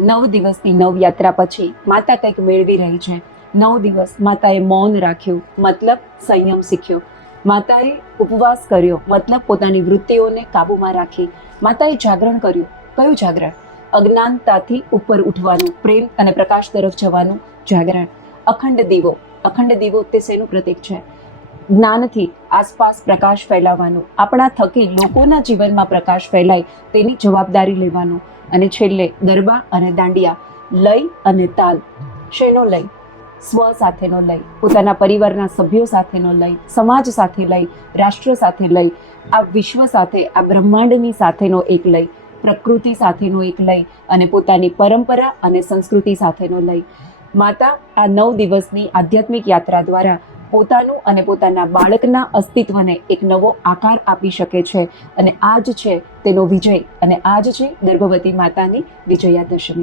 9 દિવસની નવયાત્રા પછી માતા કંઈક મેળવી રહી છે. 9 દિવસ માતાએ મૌન રાખ્યું, મતલબ સંયમ શીખ્યો. માતાએ ઉપવાસ કર્યો, મતલબ પોતાની વૃત્તિઓને કાબૂમાં રાખી. માતાએ જાગરણ કર્યું. કયું જાગરણ? અજ્ઞાનતાથી ઉપર ઉઠવાનું, પ્રેમ અને પ્રકાશ તરફ જવાનું જાગરણ. અખંડ દીવો. અખંડ દીવો તે શેનું પ્રતીક છે? જ્ઞાનથી આસપાસ પ્રકાશ ફેલાવવાનું, આપણા થકી લોકોના જીવનમાં પ્રકાશ ફેલાય તેની જવાબદારી લેવાનું. અને છેલ્લે ગરબા અને દાંડિયા, લય અને તાલ. શેનો લય? સ્વ સાથેનો લય, પોતાના પરિવારના સભ્યો સાથેનો લય, સમાજ સાથે લય, રાષ્ટ્ર સાથે લય, આ વિશ્વ સાથે, આ બ્રહ્માંડની સાથેનો એક લય, પ્રકૃતિ સાથેનો એક લય અને પોતાની પરંપરા અને સંસ્કૃતિ સાથેનો લય. માતા આ 9 દિવસની આધ્યાત્મિક યાત્રા દ્વારા પોતાનું અને પોતાના બાળકના અસ્તિત્વને એક નવો આકાર આપી શકે છે. અને આ જ છે તેનો વિજય, અને આ જ છે ગર્ભવતી માતાની વિજયાદશમી.